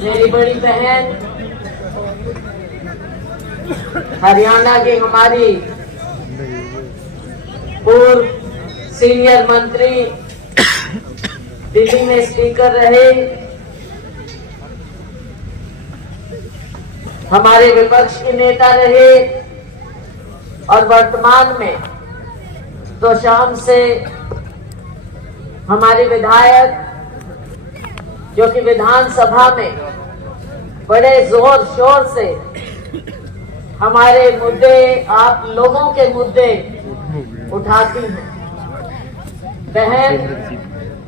मेरी बड़ी बहन हरियाणा की हमारी पूर्व सीनियर मंत्री, दिल्ली में स्पीकर रहे, हमारे विपक्ष के नेता रहे और वर्तमान में तो शाम से हमारे विधायक जो कि विधानसभा में बड़े जोर शोर से हमारे मुद्दे, आप लोगों के मुद्दे उठाती हैं। बहन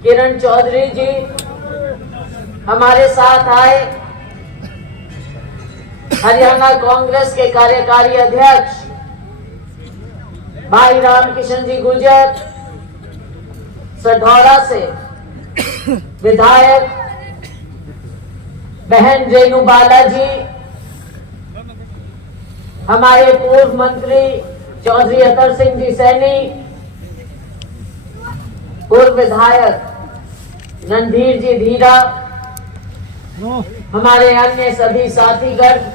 किरण चौधरी जी हमारे साथ आए, हरियाणा कांग्रेस के कार्यकारी अध्यक्ष भाई रामकिशन जी गुर्जर, सढौरा से विधायक बहन रेणु बालाजी, हमारे पूर्व मंत्री चौधरी अतर सिंह जी सैनी, पूर्व विधायक रणधीर जी धीरा, हमारे अन्य सभी साथीगण,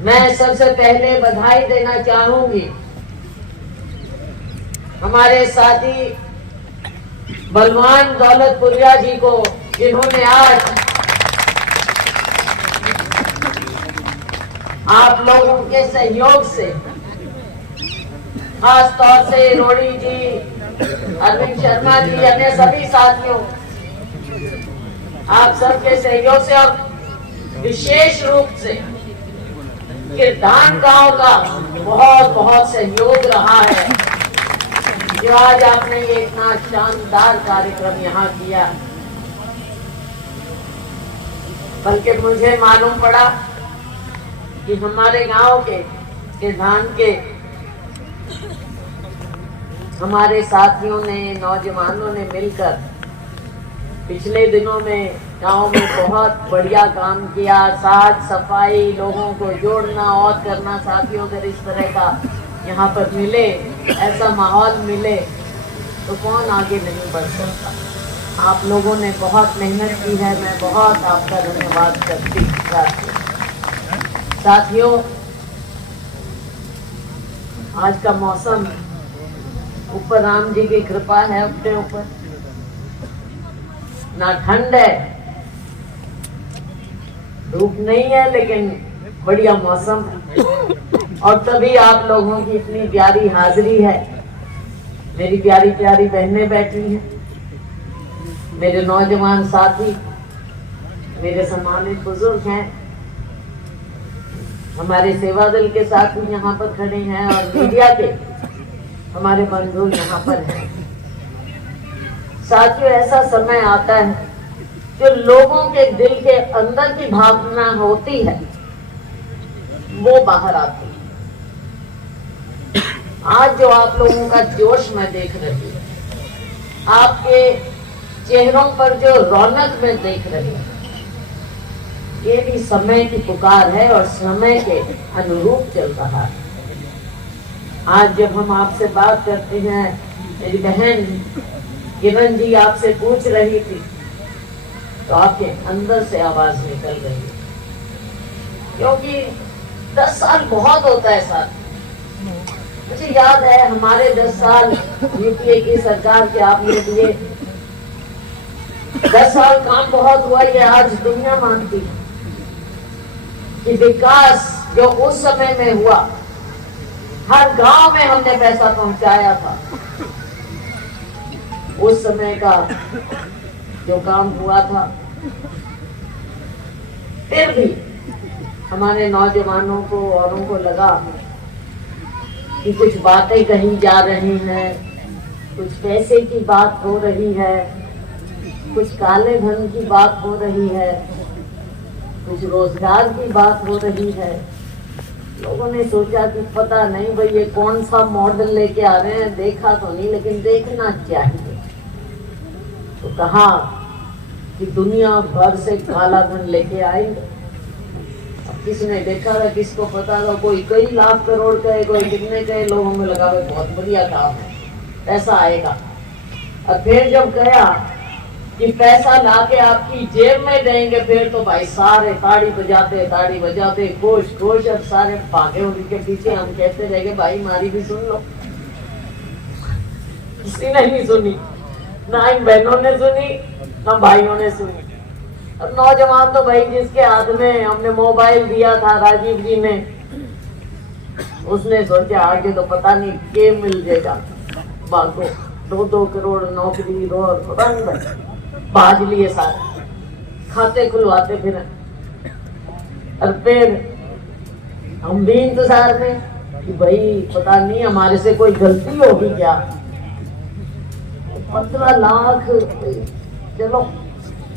मैं सबसे पहले बधाई देना चाहूंगी हमारे साथी बलवान दौलतपुरिया जी को, जिन्होंने आज आप लोगों के सहयोग से, खास तौर से रोड़ी जी, अरविंद शर्मा जी, अन्य सभी साथियों, आप सबके सहयोग से और विशेष रूप से किरदान गांव का बहुत बहुत सहयोग रहा है, जो आज आपने ये इतना शानदार कार्यक्रम यहाँ किया। बल्कि मुझे मालूम पड़ा कि हमारे गांव के किरदान के हमारे साथियों ने, नौजवानों ने मिलकर पिछले दिनों में गांव में बहुत बढ़िया काम किया। साफ सफाई, लोगों को जोड़ना और करना, साथियों अगर इस तरह का यहाँ पर मिले, ऐसा माहौल मिले तो कौन आगे नहीं बढ़ सकता। आप लोगों ने बहुत मेहनत की है, मैं बहुत आपका धन्यवाद करती हूँ। साथियों, आज का मौसम ऊपर राम जी की कृपा है, अपने ऊपर ना ठंड है, धूप नहीं है, लेकिन बढ़िया मौसम है। और तभी आप लोगों की इतनी प्यारी हाजिरी है। मेरी प्यारी प्यारी बहनें बैठी हैं, मेरे नौजवान साथी, मेरे सम्मानित बुजुर्ग हैं, हमारे सेवा दल के साथी यहाँ पर खड़े हैं और मीडिया के हमारे बंधु यहाँ पर हैं। साथियों, ऐसा समय आता है जो लोगों के दिल के अंदर की भावना होती है वो बाहर आती है। आज जो आप लोगों का जोश मैं देख रही हूँ, आपके चेहरों पर जो रौनक मैं देख रही हूँ, ये भी समय की पुकार है और समय के अनुरूप चल रहा है। आज जब हम आपसे बात करते हैं, मेरी बहन किरण जी आपसे पूछ रही थी तो आपके अंदर से आवाज निकल रही है, क्योंकि 10 साल बहुत होता है साथ। मुझे याद है हमारे 10 साल यूपीए की सरकार के आपने दिए, 10 साल काम बहुत हुआ, ये आज दुनिया मानती है कि विकास जो उस समय में हुआ, हर गांव में हमने पैसा पहुंचाया था। उस समय का जो काम हुआ था, फिर भी हमारे नौजवानों को, औरों को लगा कि कुछ बातें कही जा रही हैं, कुछ पैसे की बात हो रही है, कुछ काले धन की बात हो रही है, कुछ रोजगार की बात हो रही है। लोगों ने सोचा कि पता नहीं भाई ये कौन सा मॉडल लेके आ रहे हैं, देखा तो नहीं लेकिन देखना चाहिए। तो कहा कि दुनिया भर से काला धन लेके आएंगे। अब किसने देखा था, किसको पता था, कोई कई लाख करोड़ का है, कोई कितने का है। लोगों में लगा बहुत बढ़िया काम है, पैसा आएगा। और फिर जब गया कि पैसा लाके आपकी जेब में देंगे, फिर तो भाई सारे ताड़ी बजाते खुश खुश, अब सारे भागे उनके पीछे। हम कहते रह गए भाई हमारी भी सुन लो। किसी ने नहीं सुनी, ना इन बहनों ने सुनी ना भाइयों ने सुनी। और नौजवान तो भाई जिसके हाथ में हमने मोबाइल दिया था राजीव जी ने, उसने सोचा आगे तो पता नहीं क्या मिल जाएगा, बाको 2-2 करोड़ नौकरी रंग बाज लिए सारे, खाते खुलवाते फिर। और फिर हम भी इंतजार में कि भाई पता नहीं हमारे से कोई गलती होगी क्या। 15 लाख, चलो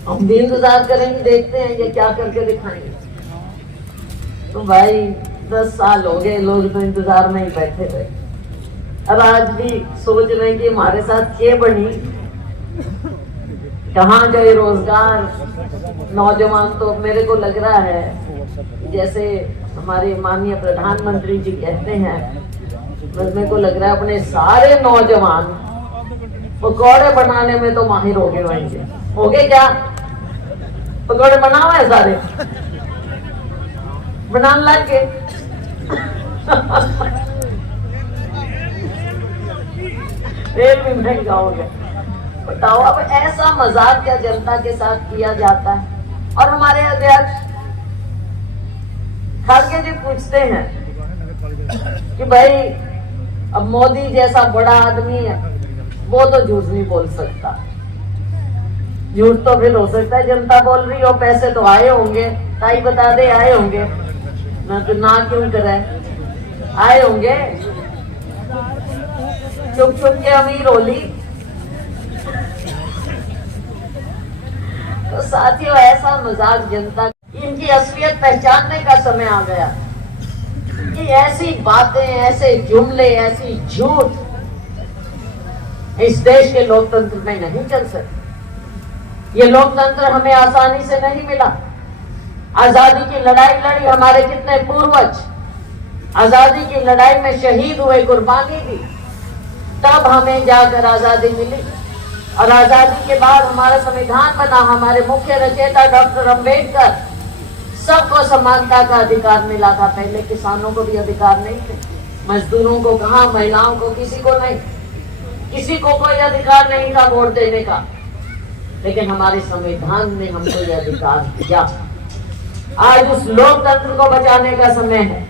हम भी इंतजार करेंगे, देखते हैं ये क्या करके दिखाएंगे। तो भाई 10 साल हो गए, लोग तो इंतजार में ही बैठे रहे। और आज भी सोच रहे हैं कि हमारे साथ क्या बनी, कहाँ गए रोजगार। नौजवान तो मेरे को लग रहा है जैसे हमारे माननीय प्रधानमंत्री जी कहते हैं, मेरे को लग रहा है अपने सारे नौजवान पकौड़े बनाने में तो माहिर हो गए होंगे। हो गए क्या? पकौड़े बना हुए सारे बनाने लग गए। तेल भी महंगा हो गया। बताओ अब ऐसा मजाक क्या जनता के साथ किया जाता है। और हमारे अध्यक्ष खड़गे जी पूछते हैं कि भाई अब मोदी जैसा बड़ा आदमी है, वो तो झूठ नहीं बोल सकता। झूठ तो फिर हो सकता है जनता बोल रही हो, पैसे तो आए होंगे, ताई बता दे आए होंगे ना, तो ना क्यों करे, आए होंगे। चुप चुप के अमीर होली। तो साथियों ऐसा मजाक जनता, इनकी असलियत पहचानने का समय आ गया कि ऐसी बातें, ऐसे जुमले, ऐसी झूठ इस देश के लोकतंत्र में नहीं चल सकते। ये लोकतंत्र हमें आसानी से नहीं मिला। आजादी की लड़ाई लड़ी हमारे कितने पूर्वज, आजादी की लड़ाई में शहीद हुए, कुर्बानी दी, तब हमें जाकर आजादी मिली। और आजादी के बाद हमारा संविधान बना। हमारे मुख्य रचयिता डॉक्टर अंबेडकर, सबको समानता का अधिकार मिला था। पहले किसानों को भी अधिकार नहीं थे, मजदूरों को कहा, महिलाओं को, किसी को नहीं, किसी को कोई अधिकार नहीं था वोट देने का। लेकिन हमारे संविधान ने हमको यह अधिकार दिया। आज उस लोकतंत्र को बचाने का समय है।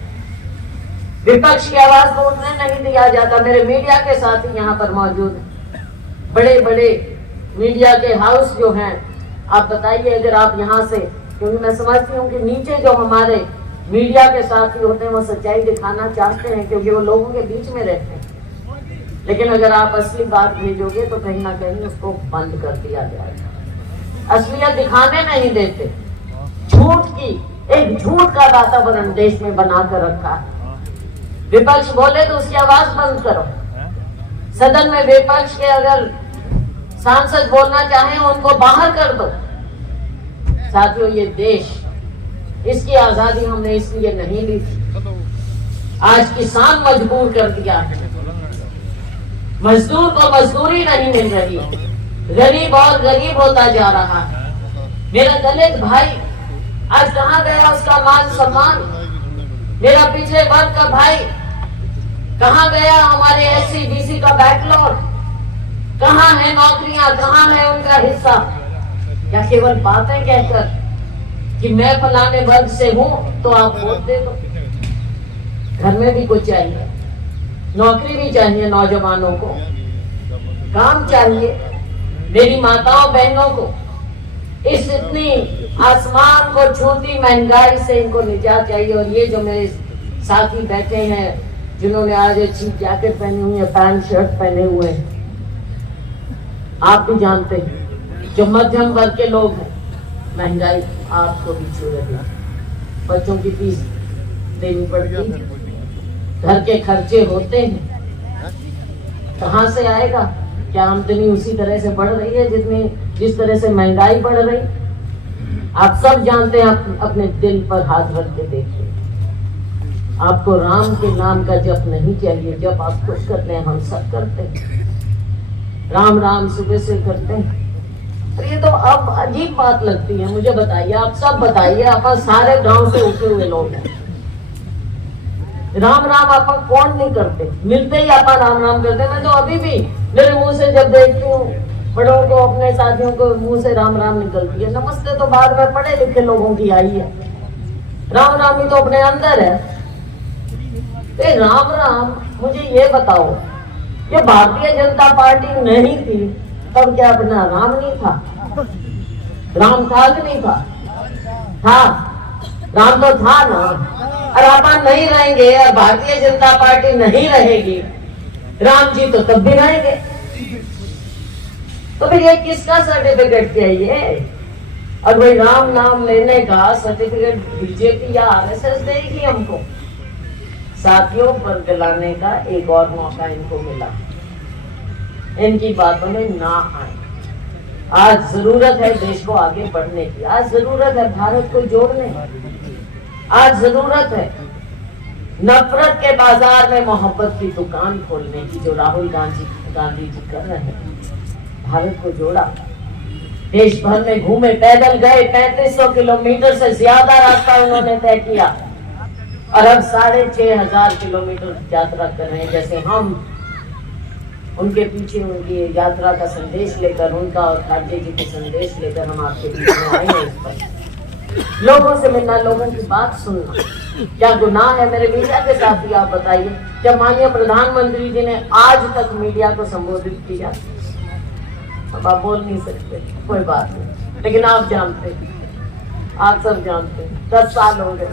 विपक्ष की आवाज को उठने नहीं दिया जाता। मेरे मीडिया के साथी यहाँ पर मौजूद हैं, बड़े बड़े मीडिया के हाउस जो हैं, आप बताइए अगर आप यहाँ से, क्योंकि मैं समझती हूँ कि नीचे जो हमारे मीडिया के साथी होते हैं वो सच्चाई दिखाना चाहते हैं, क्योंकि वो लोगों के बीच में रहते हैं। लेकिन अगर आप असली बात भेजोगे तो कहीं ना कहीं उसको बंद कर दिया जाएगा। असलियत दिखाने नहीं देते। झूठ की, एक झूठ का वातावरण देश में बनाकर रखा है। विपक्ष बोले तो उसकी आवाज बंद करो। सदन में विपक्ष के अगर सांसद बोलना चाहें उनको बाहर कर दो। साथियों ये देश, इसकी आजादी हमने इसलिए नहीं ली थी। आज किसान मजबूर कर दिया है, मजदूर को मजदूरी नहीं मिल रही, गरीब और गरीब होता जा रहा है। मेरा दलित भाई आज कहाँ गया उसका मान सम्मान? मेरा पिछड़े वर्ग का भाई कहाँ गया? हमारे एससी बीसी का बैकलॉग कहाँ है? नौकरियां कहाँ है उनका हिस्सा? या केवल बातें कहकर कि मैं फलाने वर्ग से हूं तो आप वोट दे दो। घर में भी कुछ चाहिए, नौकरी भी चाहिए, नौजवानों को काम चाहिए। मेरी माताओं बहनों को इस इतनी आसमान को छूती महंगाई से इनको निजात चाहिए। और ये जो मेरे साथी बैठे हैं जिन्होंने आज अच्छी जैकेट पहनी हुई है, पैंट शर्ट पहने हुए हैं, आप भी जानते हैं जो मध्यम वर्ग के लोग हैं, महंगाई आपको भी छू रही है। बच्चों की फीस देनी पड़ती है, घर के खर्चे होते हैं, कहाँ से आएगा? क्या आमदनी उसी तरह से बढ़ रही है जिस तरह से महंगाई बढ़ रही? आप सब जानते हैं। अपने दिल पर हाथ रख के देखिए। आपको राम के नाम का जप नहीं चाहिए। जप आप खुद करते हैं, हम सब करते हैं। राम राम सुबह से करते हैं, और ये तो अब अजीब बात लगती है मुझे। बताइए, आप सब बताइए, आप सारे गांव से उठे हुए लोग हैं, राम राम आप कौन नहीं करते? मिलते ही आप राम राम करते। मैं तो अभी भी मेरे मुंह से जब देखती हूँ बड़ों को, अपने साथियों को, मुंह से राम राम निकलती है। नमस्ते तो बाद में पढ़े लिखे लोगों की आई है, राम राम ही तो अपने अंदर है। तो राम राम, मुझे ये बताओ, ये भारतीय जनता पार्टी नहीं थी तब क्या अपना राम नहीं था? राम था कि नहीं था? था, राम तो था ना। और अपन नहीं रहेंगे और भारतीय जनता पार्टी नहीं रहेगी, राम जी तो तब भी रहेंगे। तो फिर ये किसका सर्टिफिकेट चाहिए? और भाई राम नाम लेने का सर्टिफिकेट बीजेपी या आरएसएस देगी हमको? साथियों पर गलाने का एक और मौका इनको मिला, इनकी बातों में ना आए। आज जरूरत है देश को आगे बढ़ने की, आज जरूरत है भारत को जोड़ने की, आज जरूरत है नफरत के बाजार में मोहब्बत की दुकान खोलने की, जो राहुल गांधी जी कर रहे हैं। भारत को जोड़ा, देश भर में घूमे, पैदल गए, 3500 किलोमीटर से ज्यादा रास्ता उन्होंने तय किया और अब 6500 किलोमीटर यात्रा कर रहे हैं। जैसे हम उनके पीछे उनकी यात्रा का संदेश लेकर, उनका और खारगे जी के संदेश लेकर हम आपके बीच में आए हैं। इस पर लोगों से मिलना, लोगों की बात सुनना क्या गुनाह है? मेरे मीडिया के साथ ही आप बताइए, जब माननीय प्रधानमंत्री जी ने आज तक मीडिया को संबोधित किया, अब आप बोल नहीं सकते, कोई बात नहीं, लेकिन आप जानते, आप सब जानते, 10 साल हो गए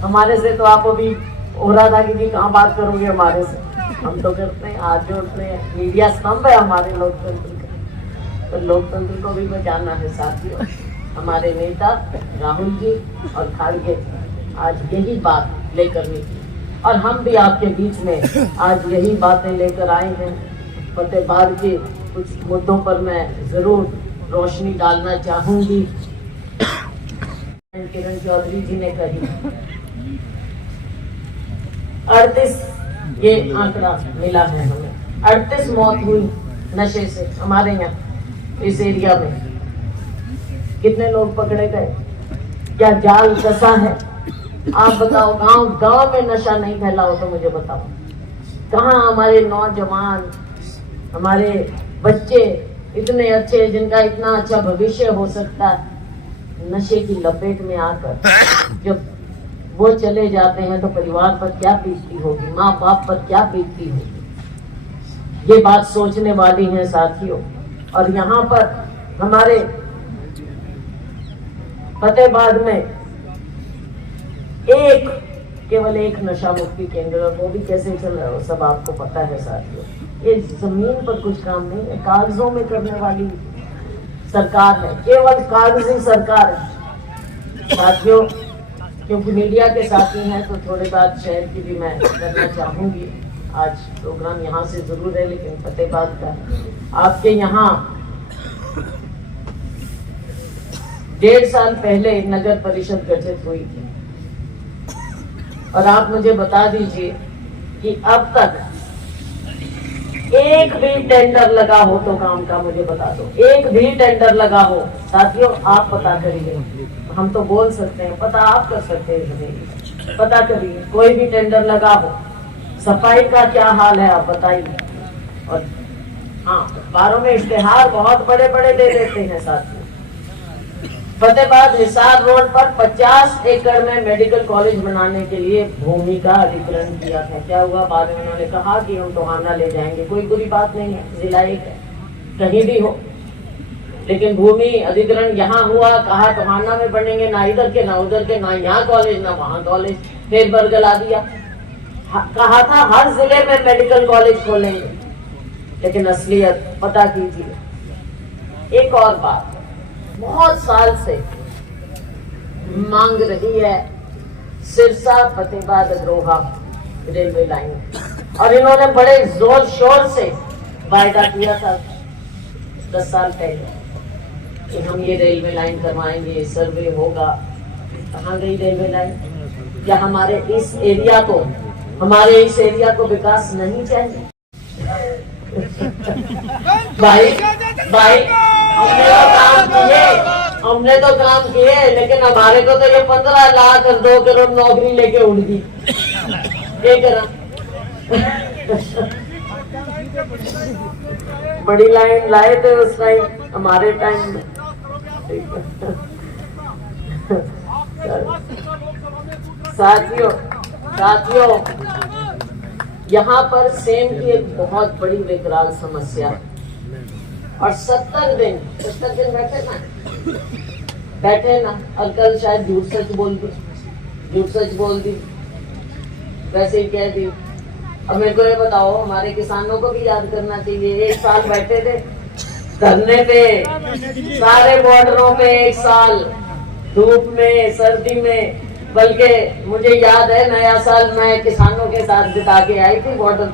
हमारे से, तो आप अभी हो रहा था कि जी कहाँ बात करोगे हमारे से। हम तो करते हैं, हाथ जोड़ते हैं, मीडिया स्तंभ है हमारे लोकतंत्र का, तो लोकतंत्र को भी बचाना है साथियों। हमारे नेता राहुल जी और खारगे आज यही बात लेकर निकले और हम भी आपके बीच में आज यही बातें लेकर आए हैं। फतेहाबाद के कुछ मुद्दों पर मैं जरूर रोशनी डालना चाहूंगी। किरण चौधरी जी ने कही 38, ये आंकड़ा मिला है हमें, 38 मौत हुई नशे से हमारे यहाँ इस एरिया में। कितने लोग पकड़े गए? क्या जाल कसा है? आप बताओ, गांव में नशा नहीं फैला हो तो मुझे बताओ, कहाँ हमारे नौजवान, हमारे बच्चे इतने अच्छे, जिनका इतना अच्छा भविष्य हो सकता है, नशे की लपेट में आकर जब वो चले जाते हैं तो परिवार पर क्या बीतती होगी, माँ बाप पर क्या बीतती होगी? ये बात सोचने वाली है साथियों। और यहाँ पर हमारे फतेहाबाद में केवल एक नशा मुक्ति केंद्र, और वो भी कैसे चल रहा है वो सब आपको पता है साथियों। ये जमीन पर कुछ काम नहीं है, कागजों में करने वाली सरकार है, केवल कागजी सरकार है साथियों। क्योंकि मीडिया के साथी हैं तो थोड़ी बात शहर की भी मैं करना चाहूंगी। आज प्रोग्राम यहाँ से जरूर है, लेकिन फतेहाबाद का आपके यहाँ 1.5 साल पहले नगर परिषद गठित हुई थी और आप मुझे बता दीजिए कि अब तक एक भी टेंडर लगा हो तो काम का मुझे बता दो, एक भी टेंडर लगा हो साथियों, आप पता करिए। हम तो बोल सकते हैं, पता आप कर सकते हैं, पता करिए कोई भी टेंडर लगा हो। सफाई का क्या हाल है आप बताइए। और हाँ, अखबारों में इश्तेहार बहुत बड़े बड़े दे देते हैं साथियों। फतेहाबाद हिसार रोड पर 50 एकड़ में मेडिकल कॉलेज बनाने के लिए भूमि का अधिग्रहण किया था। क्या हुआ? बाद में उन्होंने कहा कि हम टोहाना ले जाएंगे। कोई बुरी बात नहीं है, जिला एक है, कहीं भी हो, लेकिन भूमि अधिग्रहण यहाँ हुआ, कहा टोहाना में बनेंगे, ना इधर के ना उधर के, ना यहाँ कॉलेज ना वहाँ कॉलेज, फिर बरगला दिया। कहा था हर जिले में मेडिकल कॉलेज खोलेंगे, लेकिन असलियत पता कीजिए। एक और बात, बहुत साल से मांग रही है सिरसा फतेहाबाद अग्रोहा रेलवे लाइन, और इन्होंने बड़े जोर शोर से वायदा किया था 10 साल पहले कि हम ये रेलवे लाइन करवाएंगे, सर्वे होगा। कहाँ गई रेलवे लाइन? क्या हमारे इस एरिया को विकास नहीं चाहिए? भाई हमने तो काम किए, लेकिन हमारे को तो ये 15 लाख और 2 करोड़ नौकरी लेके उड़ गई। क्या करा? बड़ी लाइन लाए थे उस टाइम, हमारे टाइम में। साथियों यहाँ पर सेम की एक बहुत बड़ी विकराल समस्या है, और 70 दिन बैठे ना, और कल शायद झूठ सच बोल दी, वैसे ही कह दी। अब मेरे को ये बताओ, हमारे किसानों को भी याद करना चाहिए। 1 साल बैठे थे धरने पे, सारे बॉर्डरों पे 1 साल, धूप में सर्दी में, बल्कि मुझे याद है नया साल मैं किसानों के साथ बिता के आई थी बॉर्डर पे।